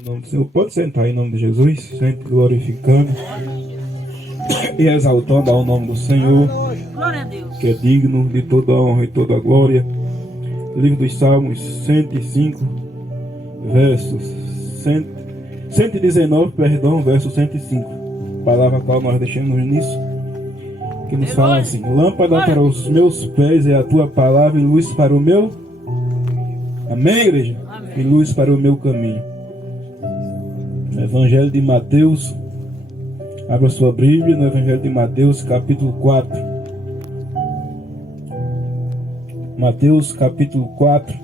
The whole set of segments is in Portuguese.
Em nome do Senhor, pode sentar em nome de Jesus, sempre glorificando e exaltando ao nome do Senhor, que é digno de toda honra e toda glória. Livro dos Salmos 105, versos 119, verso 105. Palavra a qual nós deixamos nisso, que nos fala assim: lâmpada para os meus pés é a tua palavra e luz para o meu. Amém, igreja? Amém. E luz para o meu caminho. Evangelho de Mateus, abra sua Bíblia no Evangelho de Mateus, capítulo 4. Mateus, capítulo 4,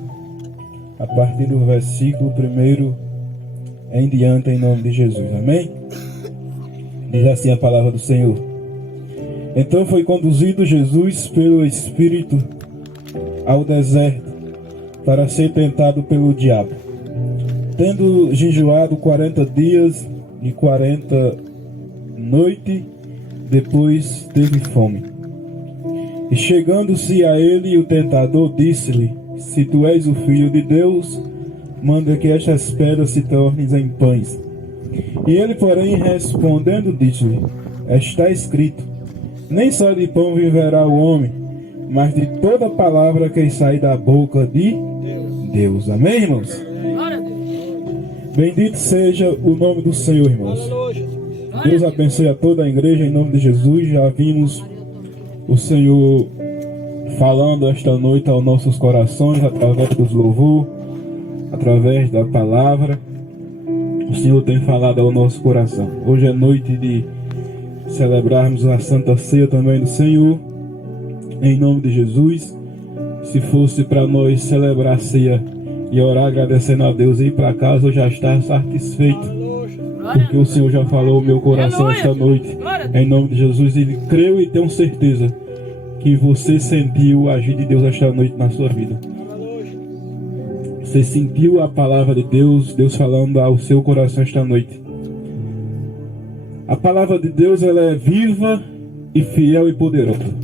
a partir do versículo 1 em diante, em nome de Jesus. Amém? Diz assim a palavra do Senhor: então foi conduzido Jesus pelo Espírito ao deserto para ser tentado pelo diabo. Tendo jejuado 40 dias e 40 noites, depois teve fome. E chegando-se a ele, o tentador disse-lhe: se tu és o Filho de Deus, manda que estas pedras se tornem em pães. E ele, porém, respondendo, disse-lhe: está escrito, nem só de pão viverá o homem, mas de toda palavra que sai da boca de Deus. Amém, irmãos? Bendito seja o nome do Senhor, irmãos. Deus abençoe a toda a igreja em nome de Jesus. Já vimos o Senhor falando esta noite aos nossos corações através dos louvores, através da palavra. O Senhor tem falado ao nosso coração. Hoje é noite de celebrarmos a Santa Ceia também do Senhor, em nome de Jesus. Se fosse para nós celebrar a ceia e orar agradecendo a Deus e ir para casa, eu já estar satisfeito, porque o Senhor já falou o meu coração esta noite, em nome de Jesus. Ele creu e tenho certeza que você sentiu o agir de Deus esta noite na sua vida. Você sentiu a palavra de Deus, Deus falando ao seu coração esta noite. A palavra de Deus, ela é viva e fiel e poderosa.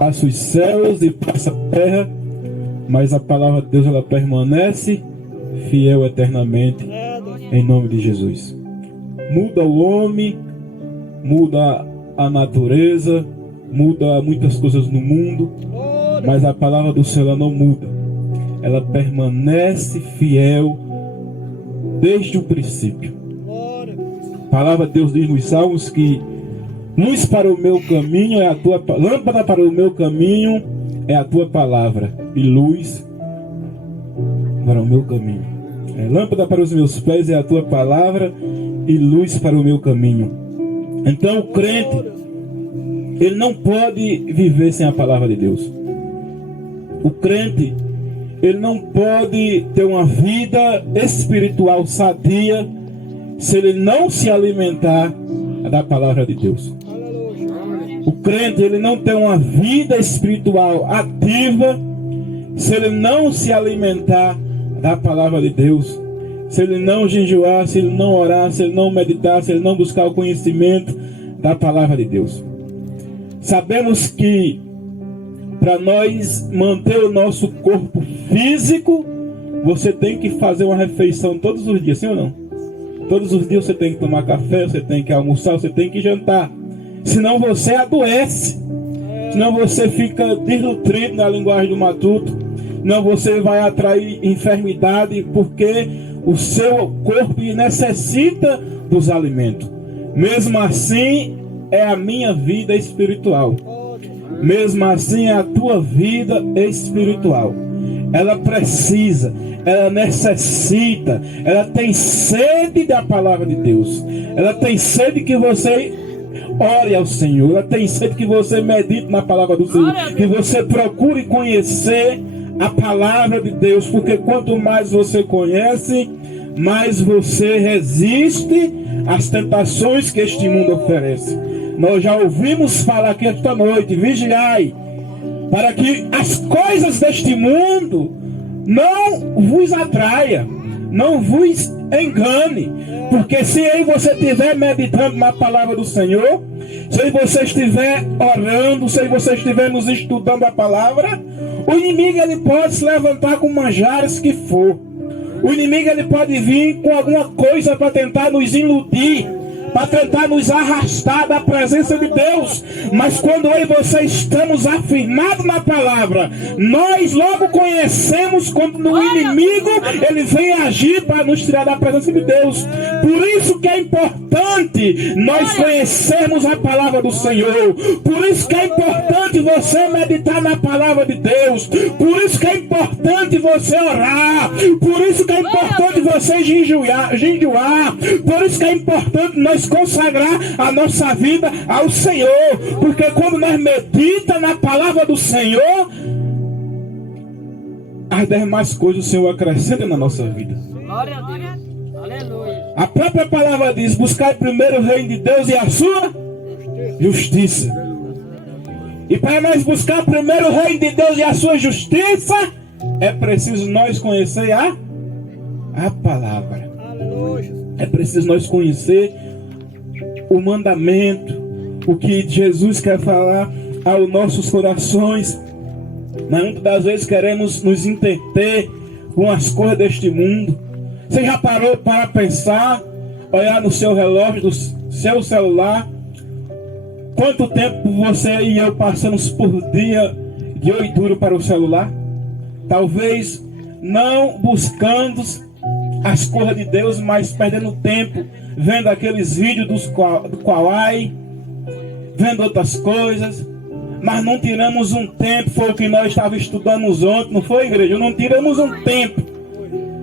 Passa os céus e passa a terra, mas a palavra de Deus, ela permanece fiel eternamente, em nome de Jesus. Muda o homem, muda a natureza, muda muitas coisas no mundo, mas a palavra do Senhor, ela não muda. Ela permanece fiel desde o princípio. A palavra de Deus diz nos Salmos que luz para o meu caminho é a tua lâmpada para o meu caminho é a tua palavra e luz para o meu caminho. Lâmpada para os meus pés é a tua palavra e luz para o meu caminho. Então o crente, ele não pode viver sem a palavra de Deus. O crente, ele não pode ter uma vida espiritual sadia se ele não se alimentar da palavra de Deus. O crente, ele não tem uma vida espiritual ativa se ele não se alimentar da palavra de Deus. Se ele não jejuar, se ele não orar, se ele não meditar, se ele não buscar o conhecimento da palavra de Deus. Sabemos que para nós manter o nosso corpo físico, você tem que fazer uma refeição todos os dias, sim ou não? Todos os dias você tem que tomar café, você tem que almoçar, você tem que jantar. Senão você adoece. Senão você fica desnutrido, na linguagem do matuto. Senão você vai atrair enfermidade, porque o seu corpo necessita dos alimentos. Mesmo assim, é a minha vida espiritual. Mesmo assim, é a tua vida espiritual. Ela precisa, ela necessita, ela tem sede da palavra de Deus. Ela tem sede que você ore ao Senhor. Ela tem sede que você medite na palavra do Senhor, que você procure conhecer a palavra de Deus, porque quanto mais você conhece, mais você resiste às tentações que este mundo oferece. Nós já ouvimos falar aqui esta noite: vigiai, para que as coisas deste mundo não vos atraia, não vos engane. Porque se aí você estiver meditando na palavra do Senhor, se você estiver orando, se você estiver nos estudando a palavra, o inimigo ele pode se levantar com manjares que for. O inimigo ele pode vir com alguma coisa para tentar nos iludir, para tentar nos arrastar da presença de Deus. Mas quando eu e você estamos afirmados na palavra, nós logo conhecemos quando o inimigo ele vem agir para nos tirar da presença de Deus. Por isso que é importante nós conhecermos a palavra do Senhor. Por isso que é importante você meditar na palavra de Deus. Por isso que é importante você orar. Por isso que é importante você jejuar. Por isso que é importante nós consagrar a nossa vida ao Senhor, porque quando nós meditamos na palavra do Senhor, as demais coisas o Senhor acrescenta na nossa vida. Glória a Deus. Aleluia. A própria palavra diz: buscar primeiro o reino de Deus e a sua justiça. E para nós buscar primeiro o reino de Deus e a sua justiça, é preciso nós conhecer a palavra. É preciso nós conhecer o mandamento, o que Jesus quer falar aos nossos corações. Mas muitas das vezes queremos nos entreter com as coisas deste mundo. Você já parou para pensar, olhar no seu relógio, do seu celular, quanto tempo você e eu passamos por dia de oitura para o celular? Talvez não buscando as coisas de Deus, mas perdendo tempo vendo aqueles vídeos do Kawaii, vendo outras coisas, mas não tiramos um tempo. Foi o que nós estávamos estudando ontem, não foi, igreja? Não tiramos um tempo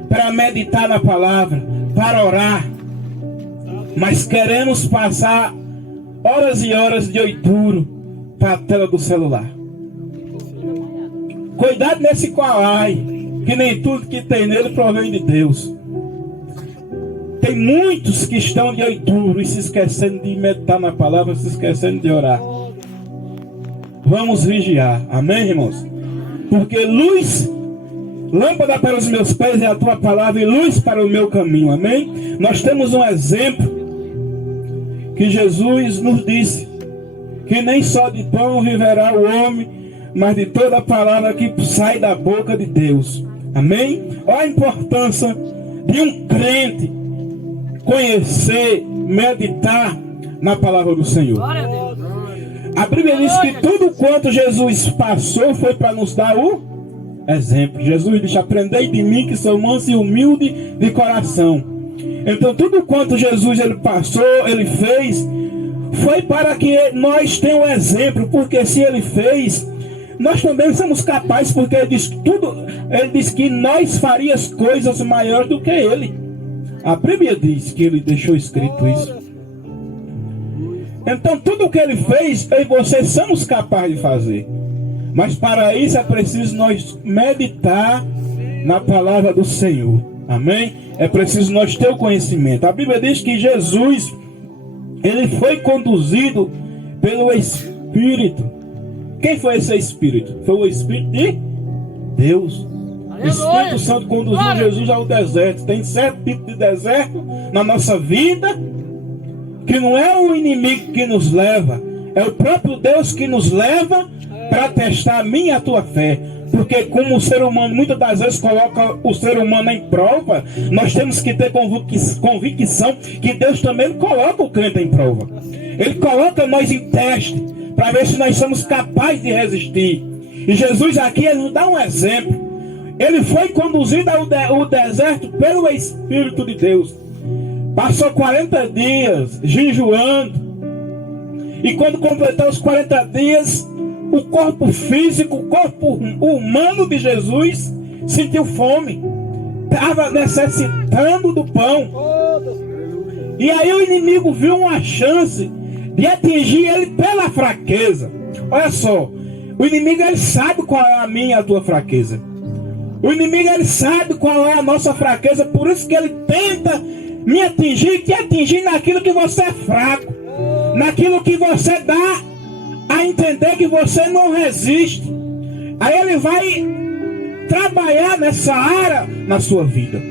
para meditar na palavra, para orar, mas queremos passar horas e horas de oituro para a tela do celular. Cuidado nesse Kawaii, que nem tudo que tem nele provém de Deus. Tem muitos que estão de oituro e se esquecendo de meditar na palavra, se esquecendo de orar. Vamos vigiar, amém, irmãos? Porque luz, lâmpada para os meus pés é a tua palavra e luz para o meu caminho, amém? Nós temos um exemplo que Jesus nos disse, que nem só de pão viverá o homem, mas de toda a palavra que sai da boca de Deus, amém? Olha a importância de um crente conhecer, meditar na palavra do Senhor. Glória a Deus. A Bíblia diz que tudo quanto Jesus passou foi para nos dar o exemplo. Jesus disse: aprendei de mim que sou manso e humilde de coração. Então tudo quanto Jesus ele passou, ele fez, foi para que nós tenhamos exemplo. Porque se ele fez, nós também somos capazes, porque ele diz que nós faríamos coisas maiores do que ele. A Bíblia diz que ele deixou escrito isso. Então tudo o que ele fez, eu e você somos capazes de fazer. Mas para isso é preciso nós meditar na palavra do Senhor. Amém? É preciso nós ter o conhecimento. A Bíblia diz que Jesus, ele foi conduzido pelo Espírito. Quem foi esse Espírito? Foi o Espírito de Deus. O Espírito Santo conduziu Jesus ao deserto. Tem certo tipo de deserto na nossa vida, que não é o inimigo que nos leva, é o próprio Deus que nos leva para testar a minha e a tua fé. Porque como o ser humano muitas das vezes coloca o ser humano em prova, nós temos que ter convicção que Deus também coloca o crente em prova. Ele coloca nós em teste para ver se nós somos capazes de resistir. E Jesus aqui ele nos dá um exemplo. Ele foi conduzido ao deserto pelo Espírito de Deus. Passou 40 dias jejuando. E quando completou os 40 dias, o corpo físico, o corpo humano de Jesus sentiu fome. Estava necessitando do pão. E aí o inimigo viu uma chance de atingir ele pela fraqueza. Olha só, o inimigo ele sabe qual é a minha e a tua fraqueza. O inimigo ele sabe qual é a nossa fraqueza, por isso que ele tenta me atingir, te atingir naquilo que você é fraco, naquilo que você dá a entender que você não resiste. Aí ele vai trabalhar nessa área na sua vida.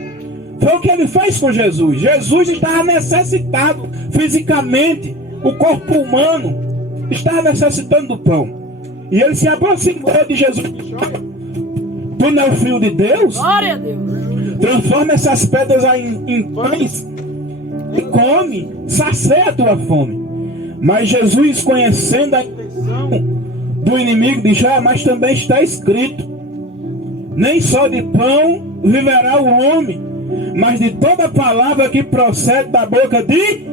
Foi o que ele fez com Jesus. Jesus estava necessitado fisicamente, o corpo humano estava necessitando do pão. E ele se aproximou de Jesus e disse: Tu não é o Filho de Deus? Glória a Deus. Transforma essas pedras em pães e come, sacia a tua fome. Mas Jesus, conhecendo a intenção do inimigo, diz: mas também está escrito: nem só de pão viverá o homem, mas de toda palavra que procede da boca de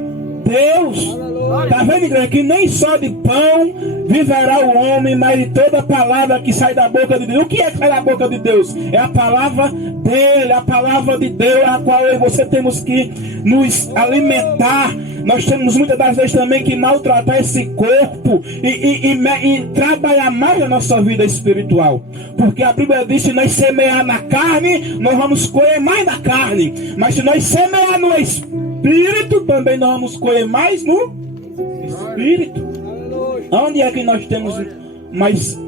Deus. Está vendo, igreja? Que nem só de pão viverá o homem, mas de toda palavra que sai da boca de Deus. O que é que sai da boca de Deus? É a palavra dele, a palavra de Deus, a qual eu e você temos que nos alimentar. Nós temos muitas das vezes também que maltratar esse corpo e trabalhar mais na nossa vida espiritual. Porque a Bíblia diz: se nós semear na carne, nós vamos colher mais na carne. Mas se nós semear no Espírito, também nós vamos colher mais no Espírito. Onde é que nós temos mais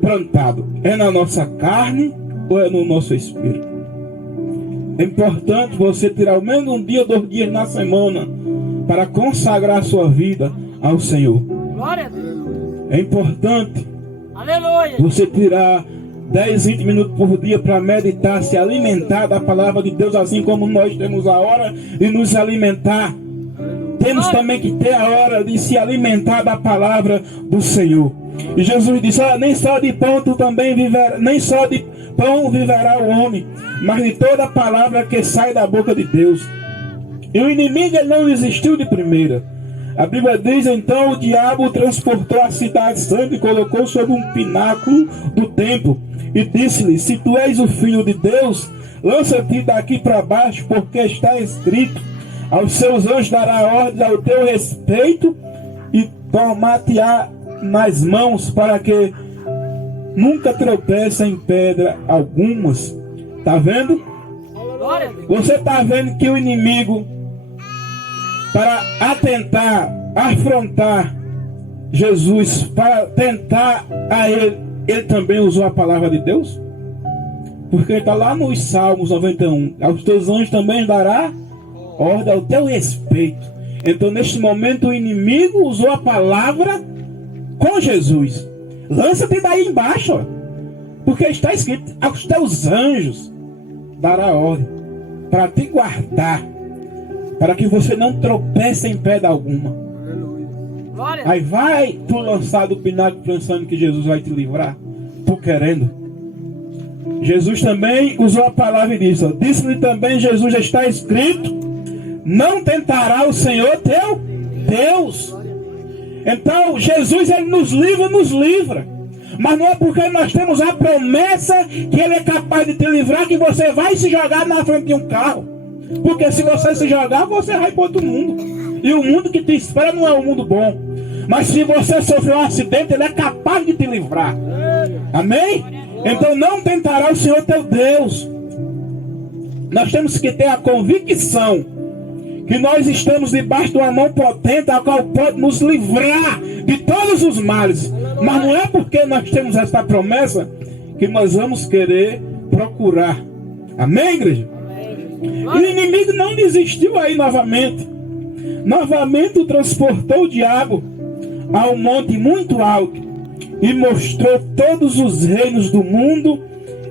plantado? É na nossa carne ou é no nosso Espírito? É importante você tirar ao menos um dia, 2 dias na semana para consagrar a sua vida ao Senhor. Glória a Deus. É importante Aleluia. você tirar 10, 20 minutos por dia para meditar, se alimentar da palavra de Deus, assim como nós temos a hora de nos alimentar. Temos também que ter a hora de se alimentar da palavra do Senhor. E Jesus disse: nem só de pão tu também viverás, nem só de pão viverá o homem, mas de toda palavra que sai da boca de Deus. E o inimigo, ele não existiu de primeira. A Bíblia diz: então o diabo transportou a cidade santa e colocou sobre um pináculo do templo e disse-lhe: se tu és o Filho de Deus, lança-te daqui para baixo, porque está escrito: aos seus anjos dará ordem ao teu respeito e tomar-te-á nas mãos, para que nunca tropeça em pedra algumas. Está vendo? Glória a Deus. Você está vendo que o inimigo, para atentar, afrontar Jesus, para tentar a ele também usou a palavra de Deus? Porque está lá nos Salmos 91: aos teus anjos também dará ordem ao teu respeito. Então, neste momento, o inimigo usou a palavra com Jesus. Lança-te daí embaixo, ó, porque está escrito: aos teus anjos dará ordem para te guardar, para que você não tropece em pedra alguma. Glória. Aí vai tu lançar do pináculo pensando que Jesus vai te livrar, tu querendo. Jesus também usou a palavra e disse: disse-lhe também Jesus: já está escrito: não tentará o Senhor teu Deus. Então Jesus, ele nos livra. Mas não é porque nós temos a promessa que ele é capaz de te livrar que você vai se jogar na frente de um carro. Porque se você se jogar, você vai para outro mundo. E o mundo que te espera não é um mundo bom. Mas se você sofreu um acidente, ele é capaz de te livrar. Amém? Então não tentará o Senhor teu Deus. Nós temos que ter a convicção que nós estamos debaixo de uma mão potente, a qual pode nos livrar de todos os males. Mas não é porque nós temos esta promessa que nós vamos querer procurar. Amém, igreja? E o inimigo não desistiu aí novamente. Novamente o transportou o diabo a um monte muito alto e mostrou todos os reinos do mundo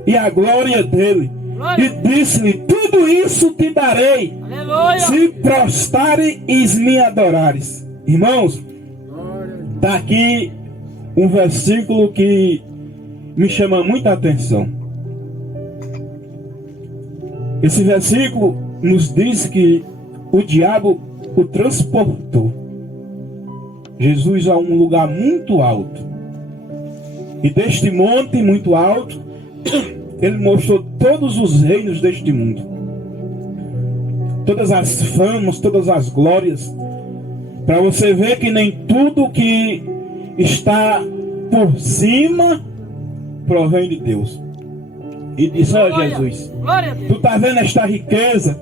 e a glória dele. E disse-lhe: tudo isso te darei, Aleluia. se prostrares e me adorares. Irmãos, está aqui um versículo que me chama muita atenção. Esse versículo nos diz que o diabo o transportou Jesus a um lugar muito alto. E deste monte muito alto, ele mostrou todos os reinos deste mundo, todas as famas, todas as glórias, para você ver que nem tudo que está por cima provém de Deus. E disse: ó Jesus, Glória a Deus. tu está vendo esta riqueza,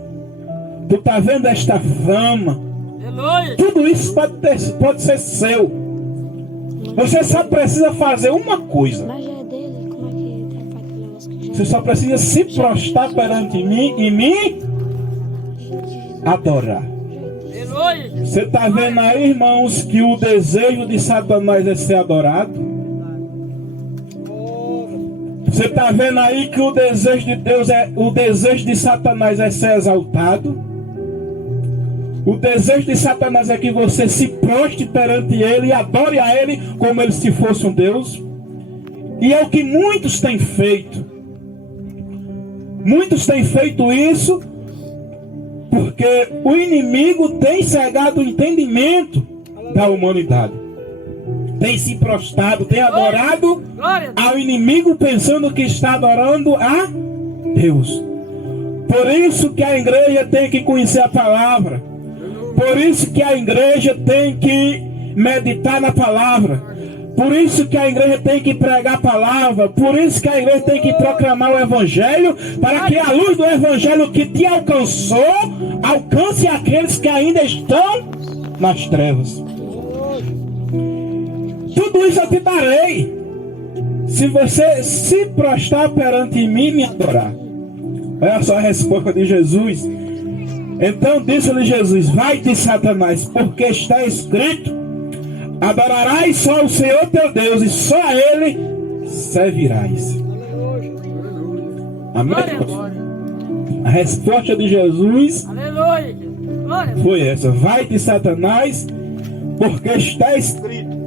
tu está vendo esta fama, Aleluia. tudo isso pode ser seu. Você só precisa fazer uma coisa. Mas já é dele, como é que faz aquele negócio que já Você só precisa se prostrar perante mim e me adorar. Aleluia. Você está vendo aí, irmãos, que o desejo de Satanás é ser adorado? Você está vendo aí que o desejo de Deus o desejo de Satanás é ser exaltado. O desejo de Satanás é que você se prostre perante ele e adore a ele como ele se fosse um Deus. E é o que muitos têm feito. Muitos têm feito isso porque o inimigo tem cegado o entendimento da humanidade. Tem se prostrado, tem adorado ao inimigo pensando que está adorando a Deus. Por isso que a igreja tem que conhecer a palavra. Por isso que a igreja tem que meditar na palavra. Por isso que a igreja tem que pregar a palavra. Por isso que a igreja tem que proclamar o evangelho, para que a luz do evangelho que te alcançou alcance aqueles que ainda estão nas trevas. Tudo isso eu te darei se você se prostrar perante mim e me adorar. Olha só a resposta de Jesus. Então disse-lhe Jesus: vai-te, Satanás, porque está escrito: adorarás só o Senhor teu Deus, e só a Ele servirás. Amém? A resposta de Jesus foi essa: vai-te, Satanás, porque está escrito: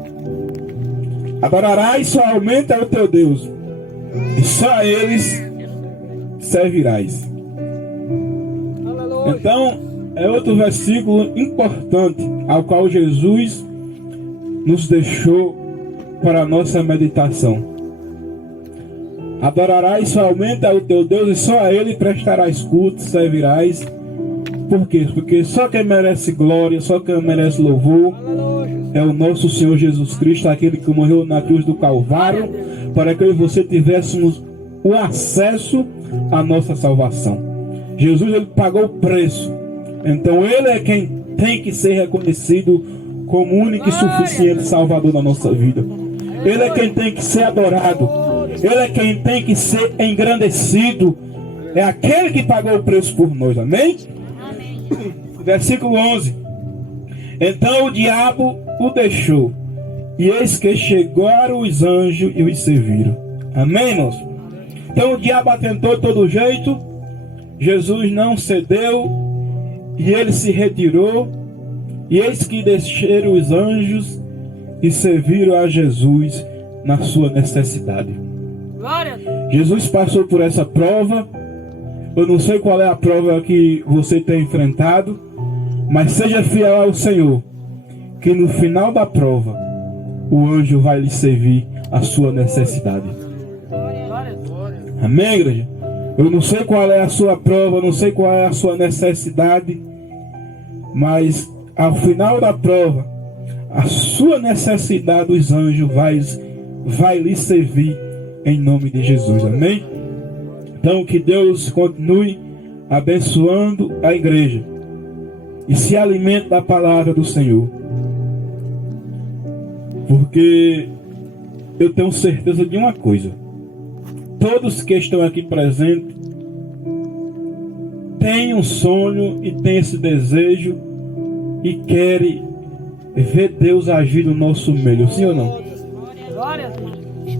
adorarás somente ao teu Deus, e só a eles servirás. Então, é outro versículo importante ao qual Jesus nos deixou para a nossa meditação. Adorarás somente ao teu Deus e só a Ele prestarás culto, servirás. Por quê? Porque só quem merece glória, só quem merece louvor é o nosso Senhor Jesus Cristo, aquele que morreu na cruz do Calvário, para que eu e você tivéssemos o acesso à nossa salvação. Jesus, ele pagou o preço. Então ele é quem tem que ser reconhecido como único e suficiente Salvador da nossa vida. Ele é quem tem que ser adorado. Ele é quem tem que ser engrandecido. É aquele que pagou o preço por nós. Amém? Versículo 11. Então o diabo o deixou, e eis que chegaram os anjos e os serviram. Amém, irmãos? Então o diabo atentou de todo jeito, Jesus não cedeu, e ele se retirou, e eis que desceram os anjos e serviram a Jesus na sua necessidade. Jesus passou por essa prova. Eu não sei qual é a prova que você tem enfrentado, mas seja fiel ao Senhor, que no final da prova o anjo vai lhe servir a sua necessidade. Amém, igreja? Eu não sei qual é a sua prova, eu não sei qual é a sua necessidade, mas ao final da prova, a sua necessidade, os anjos vai lhe servir em nome de Jesus. Amém? Então que Deus continue abençoando a igreja e se alimente da palavra do Senhor, porque eu tenho certeza de uma coisa: todos que estão aqui presentes têm um sonho e têm esse desejo e querem ver Deus agir no nosso meio, sim ou não?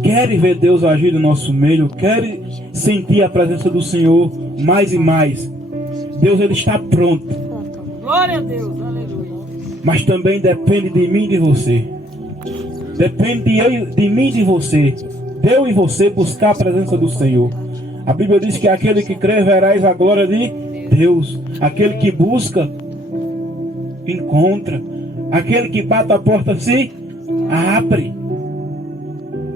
Querem ver Deus agir no nosso meio, querem sentir a presença do Senhor mais e mais. Deus, ele está pronto. Glória a Deus, aleluia. Mas também depende de mim e de você. Depende de mim e de você. Eu e você buscar a presença do Senhor. A Bíblia diz que aquele que crê verás a glória de Deus. Aquele que busca, encontra. Aquele que bate a porta se abre.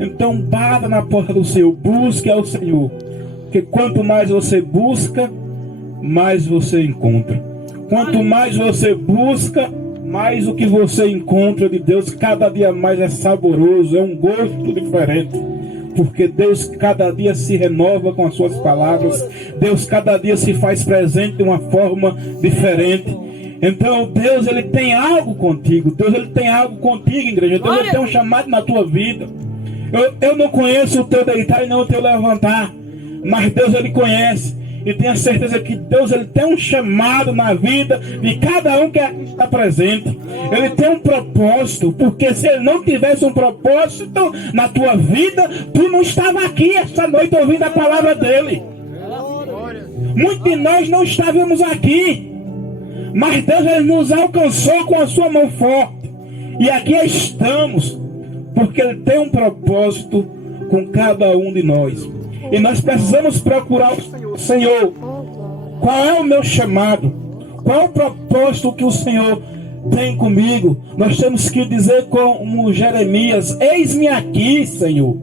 Então bata na porta do Senhor, busque ao Senhor, porque quanto mais você busca, mais você encontra. Quanto mais você busca, mais o que você encontra de Deus cada dia mais é saboroso, é um gosto diferente, porque Deus cada dia se renova com as suas palavras. Deus cada dia se faz presente de uma forma diferente. Então Deus, ele tem algo contigo. Deus, ele tem algo contigo, igreja. Deus, ele tem um chamado na tua vida. Eu não conheço o teu deitar e não o teu levantar, mas Deus, ele conhece. E tenha certeza que Deus, ele tem um chamado na vida de cada um que aqui está presente. Ele tem um propósito, porque se ele não tivesse um propósito na tua vida, tu não estava aqui esta noite ouvindo a palavra dele. Muitos de nós não estávamos aqui, mas Deus, ele nos alcançou com a sua mão forte. E aqui estamos, porque ele tem um propósito com cada um de nós. E nós precisamos procurar o Senhor. Senhor, qual é o meu chamado? Qual é o propósito que o Senhor tem comigo? Nós temos que dizer como Jeremias: eis-me aqui, Senhor.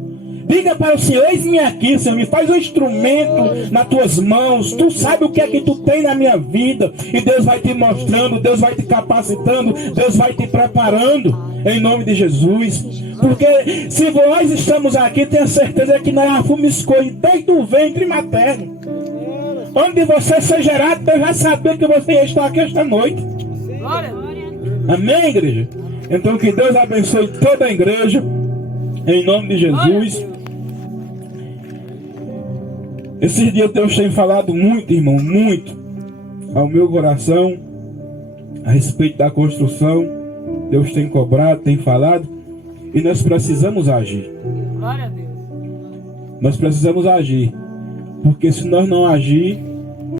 Diga para o Senhor: eis-me aqui, Senhor. Me faz um instrumento nas tuas mãos. Tu sabe o que é que tu tem na minha vida. E Deus vai te mostrando, Deus vai te capacitando, Deus vai te preparando, em nome de Jesus. Porque se nós estamos aqui, tenha certeza que nós fomos escolhidos desde o ventre materno. Onde você ser gerado, Deus já sabia que você ia estar aqui esta noite. Amém, igreja? Então que Deus abençoe toda a igreja, em nome de Jesus. Esses dias Deus tem falado muito, irmão, muito ao meu coração a respeito da construção. Deus tem cobrado, tem falado. E nós precisamos agir. Glória a Deus. Nós precisamos agir. Porque se nós não agir,